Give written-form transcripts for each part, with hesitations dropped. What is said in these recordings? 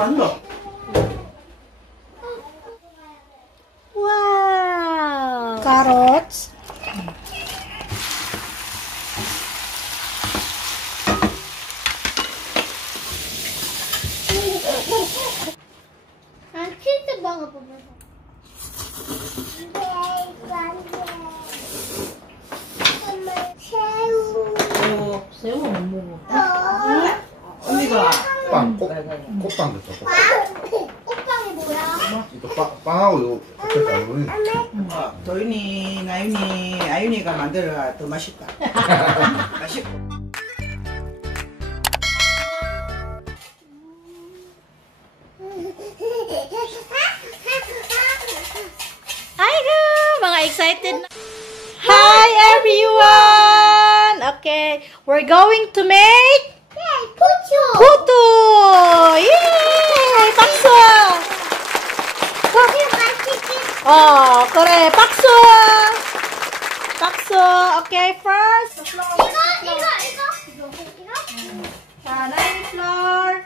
맞나? Wow! Carrots. 난 치즈 먹어보면서. 새우. 새우 못 먹어. 언니가 빵, 꽃빵 됐죠. 꽃빵이 뭐야? 이거 빵하고 이거 어떻게 다르니? 도윤이, 나윤이, 아윤이가 만들어야 더 맛있다. 맛있고. Ayo, mga excited na. Hi everyone! Okay, we're going to make puto! Yay! 박수! Oh, kore, 박수! 박수! Okay, first. 이거. 자, 나인 floor.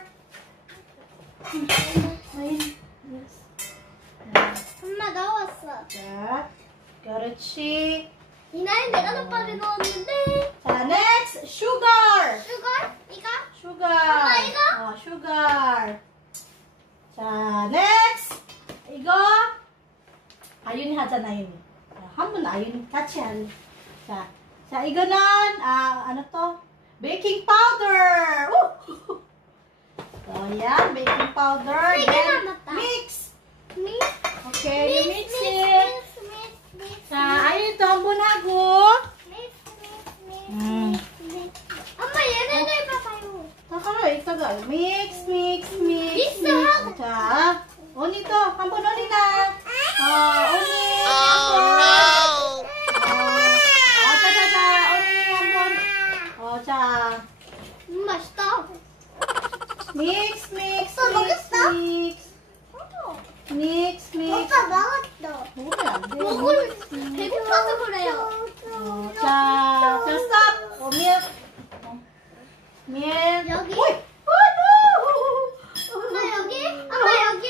엄마 나왔어. 자, 그렇지. 이 나이 내가 더 빨리 넣었는데. 자, next, sugar. 이거? 이거? sugar. 엄마, 이거? sugar. 자, next. 이거 아윤이 하잖아, 아윤이. 한 번 아윤이 같이 할래. 자, 이거는 ano to? Baking powder. 우! So, yan, baking powder. 세 개 Then, 남았다. mix. 믹스. Okay, you mix it. 자, 아윤이 또 한 번 하고. 엄마 얘네들 봐봐요. 잠깐만, 이따가 mix. 믹스하고. 자, 언니 또 한 번 언니나. 언니. 자자자, 언니 한 번. 자, 맛있다. mix. 또 먹었어? mix. 오빠 먹었어. 먹으면 안 돼. 먹을 배고파서 그래요. 자, stop. 밀. 여기? 어이. 엄마 여기? 엄마 여기?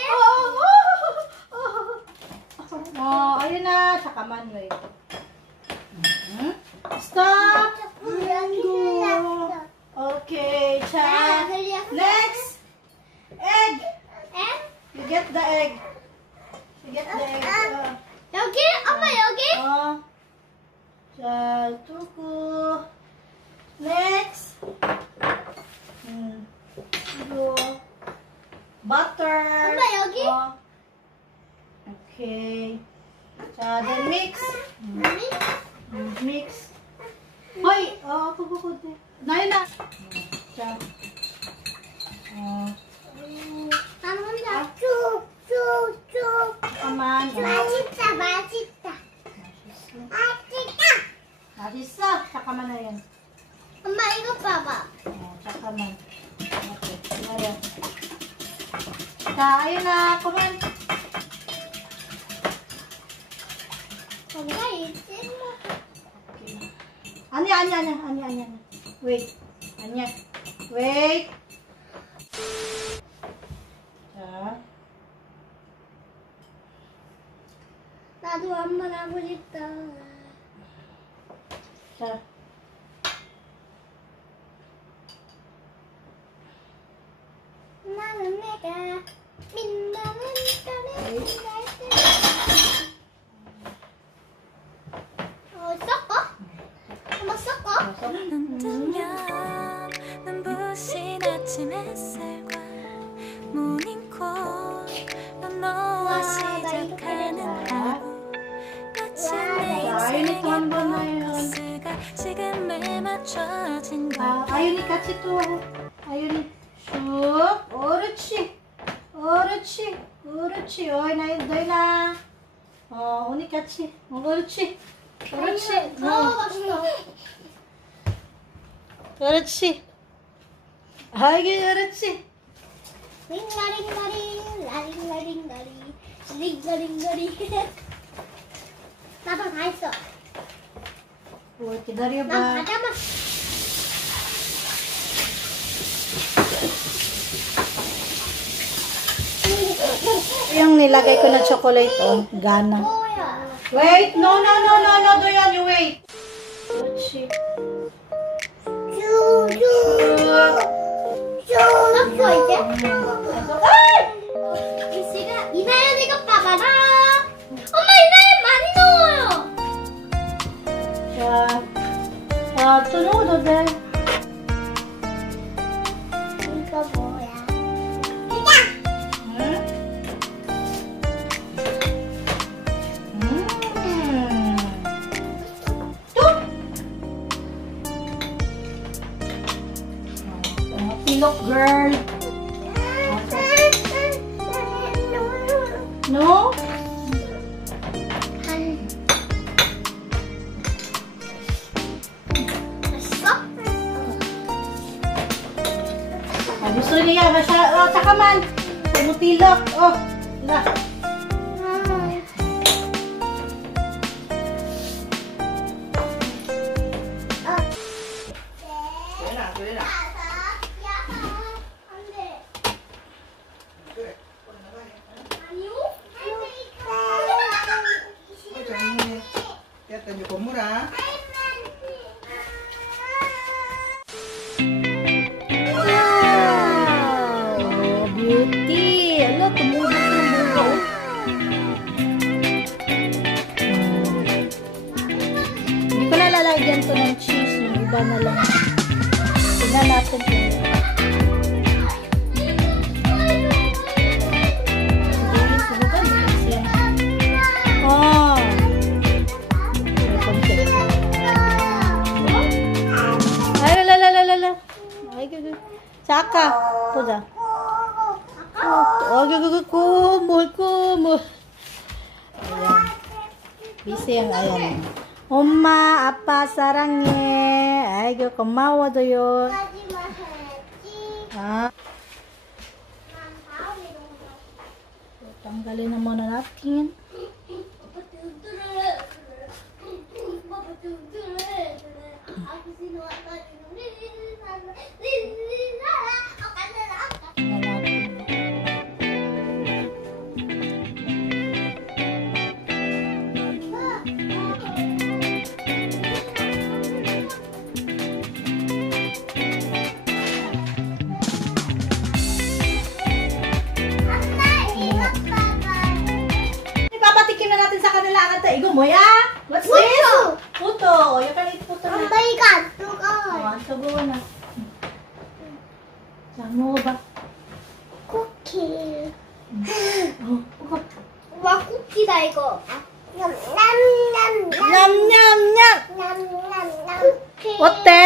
아윤아, 잠깐만, 왜. Stop. Okay, 자, next. Egg. You get the egg. 여기? 엄마 여기? 자, 뚫고. Next. 이거. Butter. 엄마 여기? Okay. 자, then mix. 언니? mix. Hoy, koko 돼. 나연아. 자. 난 혼자 쭉쭉쭉. 잠깐만. 맛있다. 맛있어? 잠깐만, 나연. 엄마 이거 봐봐. 잠깐만. 오케이, 기다려. 자, 아윤아, 그만. 엄마 일찍 아니야. Wait. 아니야. Wait. 자. 나도 한번 하고 싶다. 자. 나는 내가 빛나는 별을 섞어? 한번 섞어? 눈 뜨면 눈부신 아침 햇살과 모닝콜 넌 너와 시작하는 하루 마치 내 아윤이 또 한 번 해요. 코스가 지금에 맞춰진 걸 아윤이 같이 또 해. 아윤이 슉. 옳지. 어이, 너희나. 언니 같이. 옳지. 그렇지. 아이고, 그렇지. 링가링가링 라링가링가리 링가링가리. 나도 다 했어. 기다려봐. 난 과자만. yung nilagay ko na chocolate, oh. Gana. 뭐야? Wait! No, Doyan, you wait. 그렇지. 슈슈 이제? 글씨가 이나연 이것 봐봐라. 엄마 이나연 많이 넣어요. 자, 또 넣어도 돼. 이거 뭐야? 응? 또? Pilok girl. No? Ah, gusto niya masya. Oh, tsaka man. Tumutilok. Oh, na. 도현아, 도현아. 그래. 정리해. 됐다, 이제 건물아. Wow! Beauty! Ala, tumulog ng bunga, oh. Hindi ko na lalagyan to ng cheese. Yung iba na lang. Tignan natin to. Oh! May konti. Ay, lalalala. Ay, gagawin. Saka. Puda. Oh, gagawin. Kumul. Ayan. Busy ang ayan. Oma, apa, sarangye. Ay, gomawa doyo. Ah. Tanggalin na muna natin. Tingnan natin. Ipapatikim na natin sa kanila ang ata. Igo mo ya? What's this? Puto. Puto. You can eat puto na. 엄마 이거 안 뜨거워. Oh, sabaw na. Saan mo ba? 쿠키. Oh, okay. 와 쿠키다 이거. 냠냠냠. Nyam. 냠냠냠. 쿠키. Ote?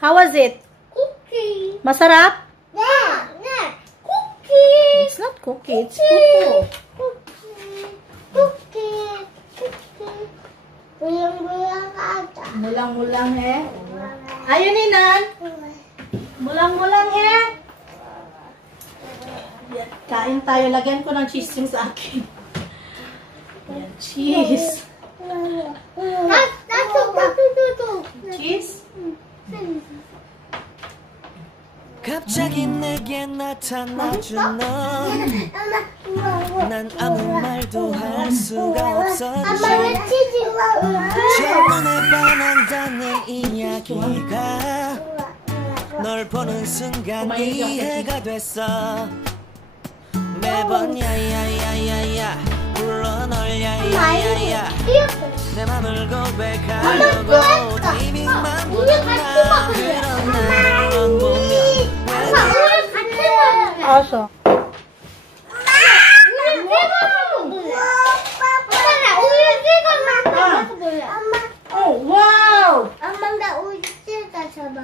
How was it? 쿠키. Masarap? 네. 쿠키. It's not cookie, it's puto. 쿠키. 무lang무lang하다. Mulang-mulang eh. Ayun Inan. Mulang-mulang eh. Yan, kain tayo. Lagyan ko ng cheese yung sa akin. Yan, cheese. 나도. Cheese? 갑자기 내게 나타나준 넌 난 아무 말도 할 수가 없었지 엄마 왜 치즈 저번에 반한다는 이야기가 널 보는 순간 이해가 됐어 매번 야야야야야 불러 널 야야야야 내 맘을 고백하려고 타이밍만 보다 그런 날 보면 Aso. Oh, wow! 엄마 나 우유 찍어줘봐.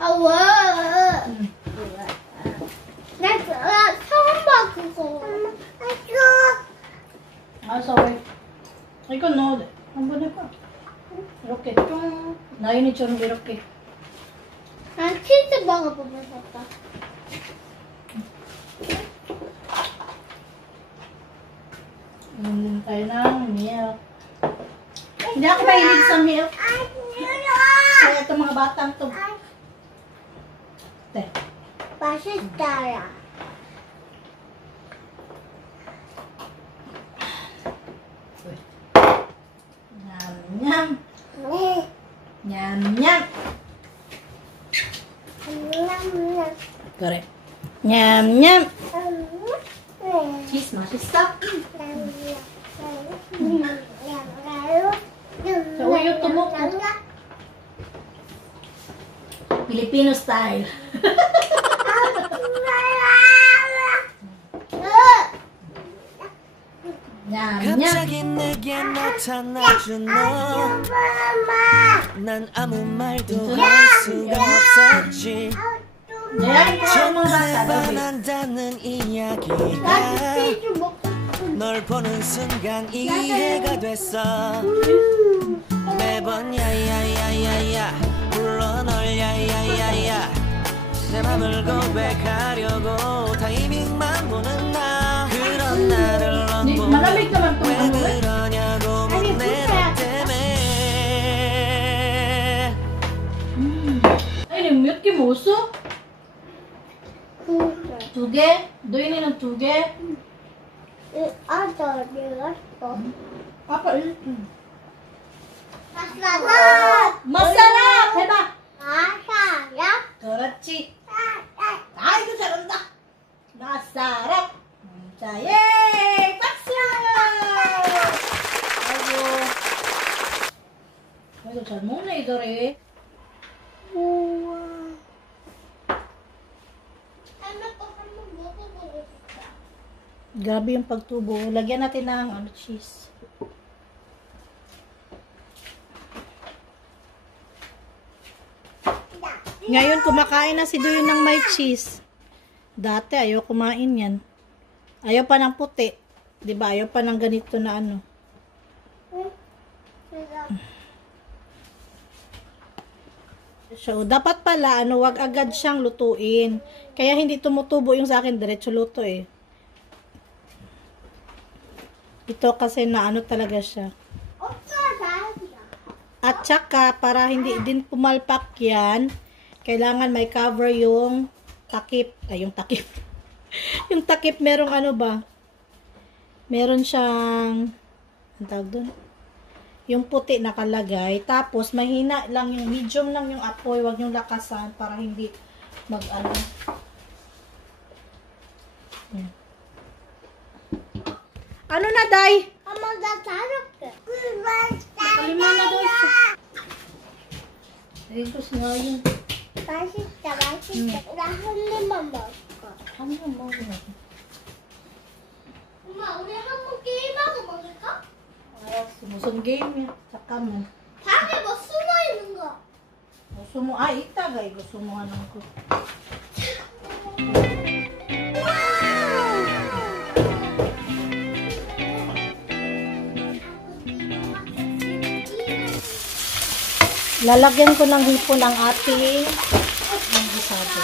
아 와. 나 처음 봐 그거. Aso, wait. Ikaw no. Ang ganda pa. 이렇게 쫑. 나윤이처럼 이렇게. 난 치즈 먹어보고 싶다. Tayo ng milk. Hindi ako mahilig sa milk. Kaya itong mga batang to. 맛있어요. Nyam. Nyam, nyam. Correct. Nyam, nyam. Cheese 맛있어? Sa uyo tumok. Filipino style. Nyam, nyam. 갑자기 내게 나타나준 너. 난 아무 말도 할 수가 없었지. 첫눈에 반한다는 이야기가 널 보는 순간 이해가 됐어. 매번 야야야야야 불러 널 야야야야 내 맘을 고백하려고 타이밍만 보는 나. 그런 나를 넌 보면 왜 그러냐고 묻네 너 때문에. Ay, 몇 개 먹었어? 2개? 너희는 2개? 아빠 1. 맛살아! 해봐! 그렇지. 아이고 잘한다. 맛살아. 자, 예! 박수! 아이고 잘 먹네 이들이. Grabe yung pagtubo. Lagyan natin ng cheese. Ngayon, kumakain na si Duyo ng may cheese. Dati, ayaw kumain yan. Ayaw pa ng puti. Diba? Ayaw pa ng ganito na ano. So, dapat pala, wag agad siyang lutuin. Kaya hindi tumutubo yung sa akin, diretso luto eh. Ito kasi na talaga siya. At saka, para hindi din pumalpak yan, kailangan may cover yung takip. Ay, yung takip. Yung takip, merong meron siyang, ang tawag dun? Yung puti nakalagay. Tapos, mahina lang yung, medium lang yung apoy. Huwag yung lakasan para hindi mag-ano. Ano na, Day? Kalima na daw siya. Rigos nga yun. 맛있다. 나 한 입만 먹을까? Ano na mo? 엄마, 우리 한번 게임하고 먹을까? Musun game yan. Saka mo. 방에 뭐 숨어 있는 거. Gusto mo, itaga eh. Gusto mo anong ko. Lalagyan ko ng hipon ang ating gisado.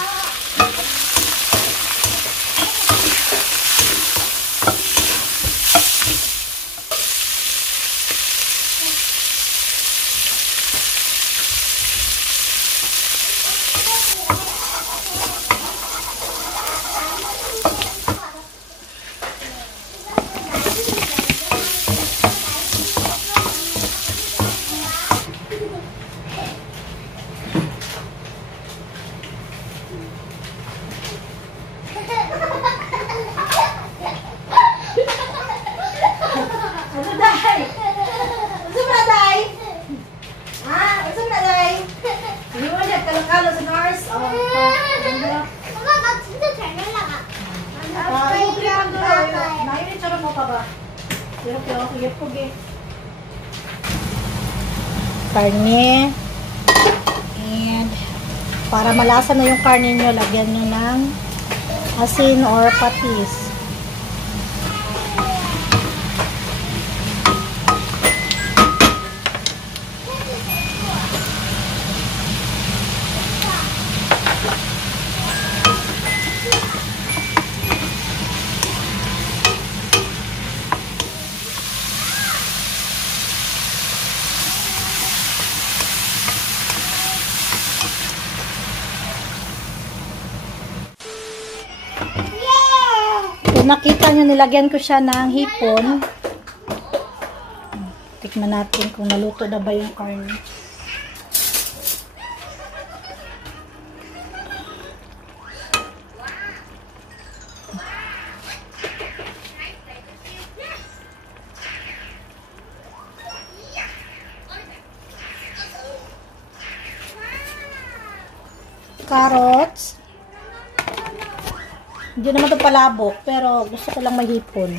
Ano, Day? Gusto mo na, Day? Gusto mo na, Day? Hindi mo niya, kalakalo sa nurse. 엄마, 나 진짜 잘 날라가. Ipo lang doon. Nainit siya mo pa ba? Pero, yepoge. Karne. And, para malasa na yung karne nyo, lagyan nyo ng asin or patis. Kung nakita nyo, nilagyan ko siya ng hipon. Tikman natin kung naluto na ba yung karne. Carrots. Hindi naman ito palabok, pero gusto ko lang mahipon.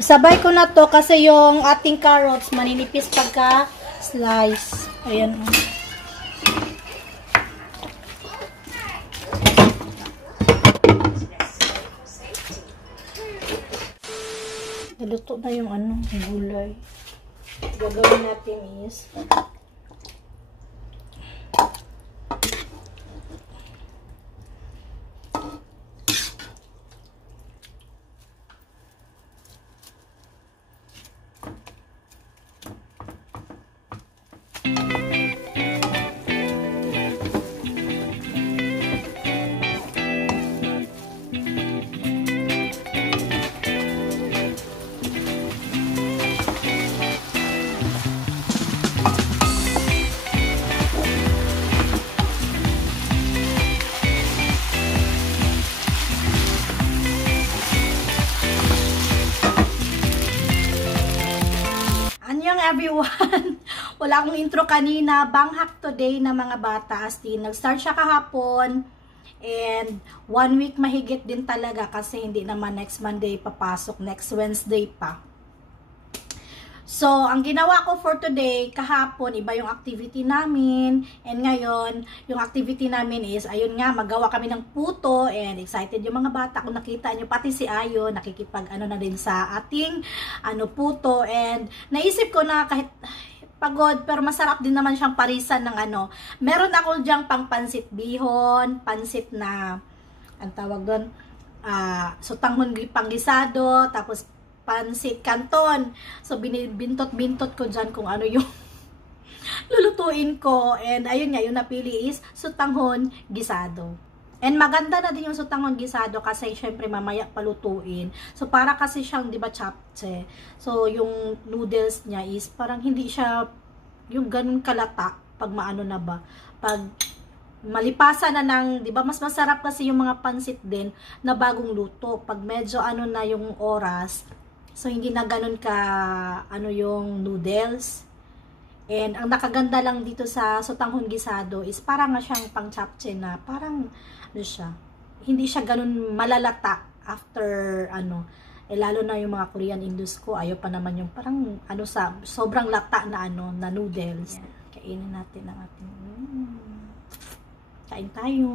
Isabay ko na to kasi yung ating carrots maninipis pagka slice. Ayan. Naluto na yung gulay. Gagawin natin is everyone. Wala akong intro kanina. Banghak today na mga bata. As in, nag-start siya kahapon. And 1 week mahigit din talaga kasi hindi naman next Monday papasok. Next Wednesday pa. So, ang ginawa ko for today, kahapon, iba yung activity namin. And ngayon, yung activity namin is, ayun nga, magawa kami ng puto. And excited yung mga bata. Kung nakita nyo, pati si Ayo, nakikipag na din sa ating puto. And naisip ko na kahit pagod, pero masarap din naman siyang parisan ng Meron ako dyang pang pansit bihon, pansit na, ang tawag doon, sutanghon panggisado, tapos pansit canton. So, bintot-bintot ko dyan kung ano yung lulutuin ko. And ayun nga, yung napili is sutanghon gisado. And maganda na din yung sutanghon gisado kasi syempre mamaya palutuin. So, para kasi siyang, di ba, chapche. So, yung noodles niya is parang hindi siya yung ganun kalata pag maano na ba. Pag malipasan na ng, di ba, mas masarap kasi yung mga pansit din na bagong luto. Pag medyo na yung oras, so, hindi na ganun ka, yung noodles. And, ang nakaganda lang dito sa sutanghon gisado is parang nga siyang pang chapche na parang, siya, hindi siya ganun malalata after, lalo na yung mga Korean Indus ko, ayaw pa naman yung parang, sobrang lata na, na noodles. Kainin natin ang ating, kain tayo.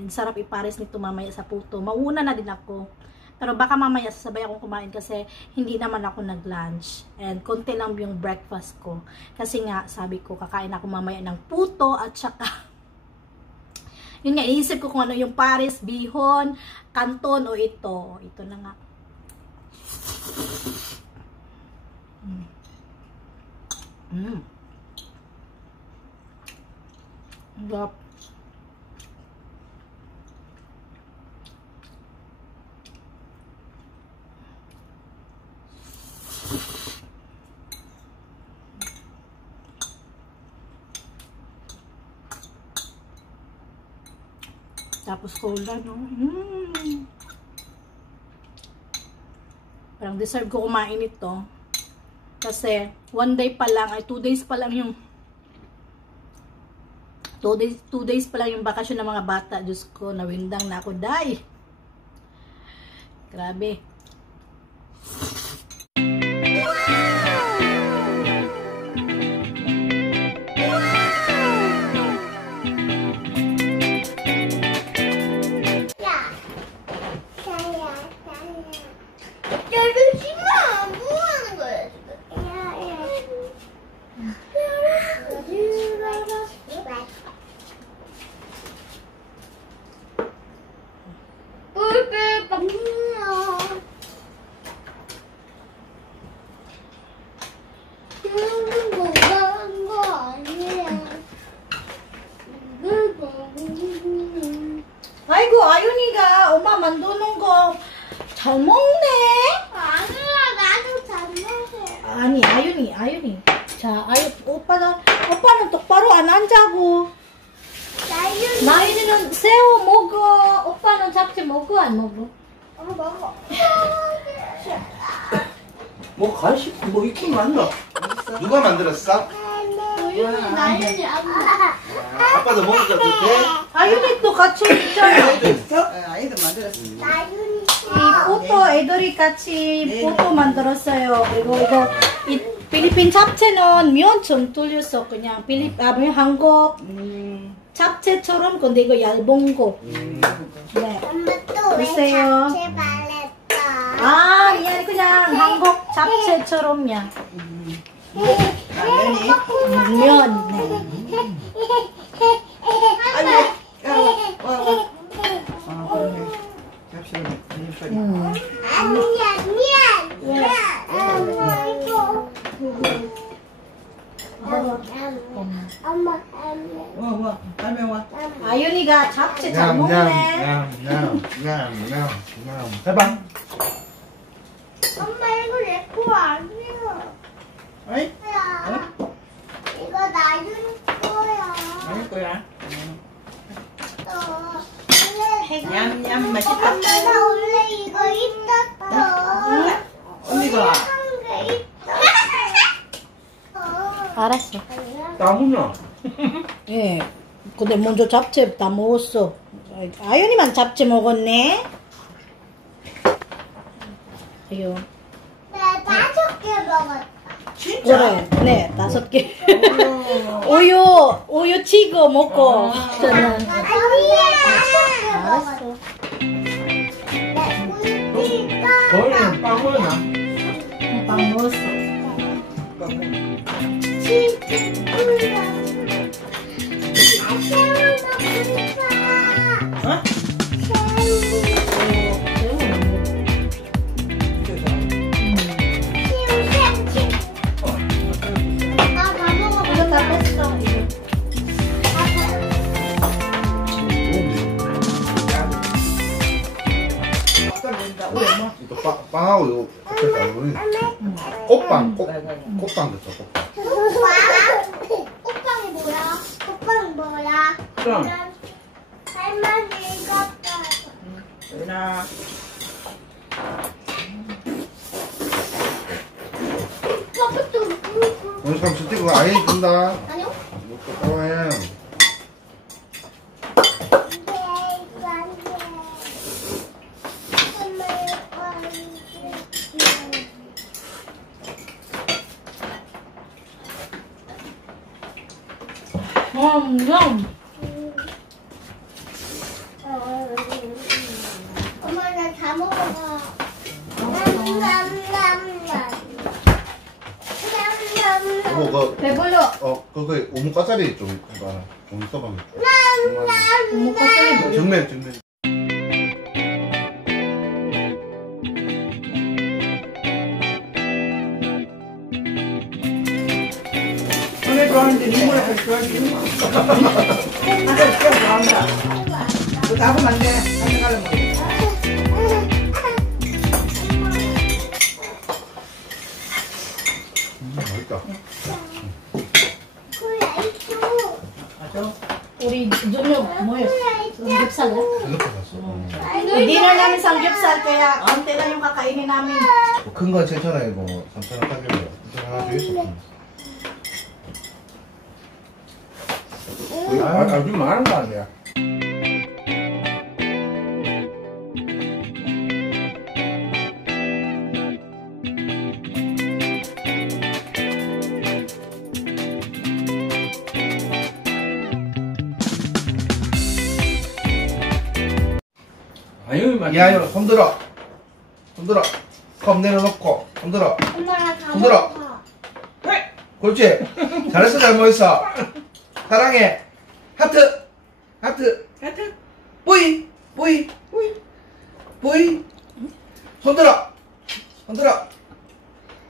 And, sarap ipares nito mamaya sa puto. Mauna na din ako. Pero baka mamaya sasabay akong kumain kasi hindi naman ako nag-lunch. And konti lang yung breakfast ko. Kasi nga, sabi ko, kakain ako mamaya ng puto at saka, yun nga, iisip ko kung ano yung pares, bihon, canton o ito. Ito na nga. Gap. Tapos cola, no? Parang deserve ko kumain ito. Kasi, 1 day pa lang, 2 days pa lang yung 2 days pa lang yung bakasyon ng mga bata. Diyos ko, nawindang na ako, day. Grabe. 아니, 아윤이. 자, 오빠는 똑바로 안 앉아고. 나윤이는 새우 먹어. 오빠는 잡채 먹어, 안 먹어? 먹어. 뭐 간식 뭐 있긴 많나? 누가 만들었어? 나윤이 아빠. 아빠도 먹어도 돼? 아윤이 또 같이 있잖아. 아이들 만들었어. 나윤이 이 포토 애들이 같이 포토 만들었어요. 그리고 이거 이 필리핀 잡채는 면처럼 뚫렸어. 그냥 한국 잡채처럼 근데 이거 얇은 거. 네. 엄마 또왜 보세요. 잡채 말했어? 아, 얘 그냥 한국 잡채처럼이야. 라면이. 면. 네. 아니, 와. 아, 그러네. 잡채는 소리. 엄마 와, 라면 와. 아윤이가 잡채 잘 먹네. 해봐. 엄마 이거 내 거 아니야. 어이? 이거 나윤 거야. 아닐 거야. 냠냠 맛있다. 엄마 나 원래 이거 있었어. 언니가 한개 있었어. 알았어. 나무냐? 예. 근데 먼저 잡채 다 먹었어. 아윤이만 잡채 먹었네. 아유. 네, 5개 먹었어. 그래. 네, 5개. 우유 치고 먹고. 저는. 아니야. 알았어. 네, 우유가 거기는 빵 먹나? 빵 먹었어. 치즈 꿀이야. 아, 새우 먹고 싶어. 어? 이거 다 뺐어. 또 빵하고 이거 어떻게 잘 어울리네. 꽃빵 됐어, 꽃빵. 꽃빵이 뭐야? 꽃빵이 뭐야? 그럼. 할머니 이거 유나. 오늘 참 진짜 그거 아예 준다. 아니요? 먹고 따로 해. 엄마 나 다 먹어. 이거 배불러. 그거 오목가사리 좀 해봐. 좀 써봐. 먹었어요. 정면. 오늘 좋아하는데 니모랑 같이 좋아하지. 아들 진짜 좋아한다. 너 나보면 안 돼. 한대 갈라 먹어. 맛있다. 맞아? 우리 저녁 뭐였어? 삼겹살. 이렇게 샀어. 디너는 삼겹살 kaya konti lang yung kakainin namin. 큰 건 7,000원이고 3,000원 가격이야. 하나 주겠어. 아주 많은 거 아니야? 아유, 이하연 손 들어. 컵 내려놓고 손 들어. 엄마랑 다 손들어. 먹어. 그렇지. 잘했어, 잘 먹었어. 사랑해. 하트. 하트. 뿌이. 손 들어.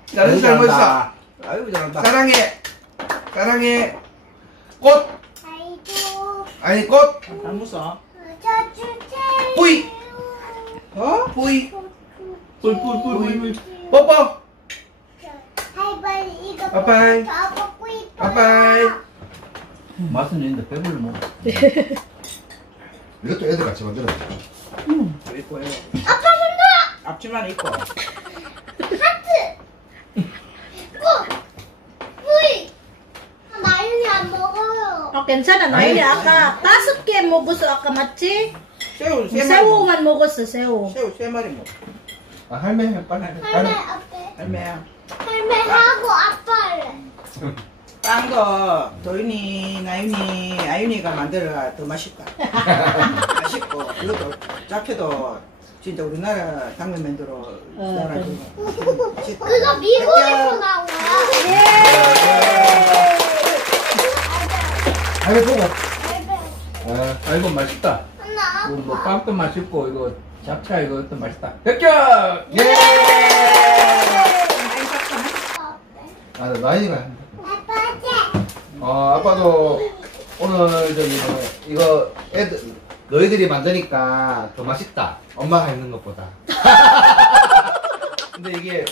잘했어, 잘 먹었어. 아유, 잘한다. 사랑해. 꽃. 아이고, 아니, 꽃. 잘 먹었어. 저주세요. 뿌이. 어? 뿌이. 뿔. 뽀뽀. 할머니 빠빠이. 다 먹고 있어. 빠빠이. 맛은 있는데 배불러 먹어. 이것도 애들 같이 만들어. 있고요. 아빠 손들어. 앞치마는 있고. 하트. 뿌이. 나윤이 안 먹어요. 괜찮아. 나일이 아까 5개 먹었어. 아까 맞지? 새우 세 마리. 새우만 먹었어. 새우. 새우 세 마리 먹어. 아, 할매 빨리. 할매 앞에. 할매야. 할매하고 아빠를. 빵도 도윤이, 나윤이, 아윤이가 만들어가 더 맛있다. 맛있고 그것도 잡채도 진짜 우리나라 당면면도로 맛있다. 그거 미국에서 나온 거야. 할매 보고. 할매. 아, 이거 맛있다. 하나. 이거 뭐 빵도 맛있고 이거 잡채 이것도 맛있다. 뺏겨! 예! 아, 나이가. 아빠도 오늘 저기 이거 애들 너희들이 만드니까 더 맛있다. 엄마가 했는 것보다. 근데 이게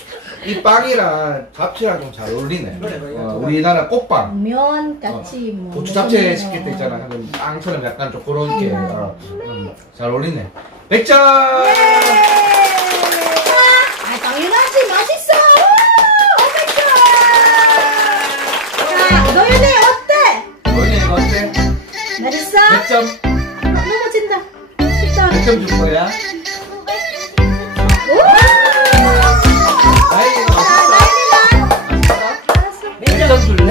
이 빵이랑 잡채랑 좀 잘 어울리네. 그래, 그래. 우리나라 꽃빵. 면 같이 뭐. 고추 잡채 먹으면, 시킬 때 있잖아. 어. 하면 빵처럼 약간 좀 그런 게 잘 어울리네. 100점! 아, 당연하지. 맛있어. 자, 너희들 어때? 너희는 이거 어때? 맛있어? 100점? 넘어진다. 식사. 100점 줄 거야? 오! 나이가 자, 나일이가. 맛있어? 100점 줄래?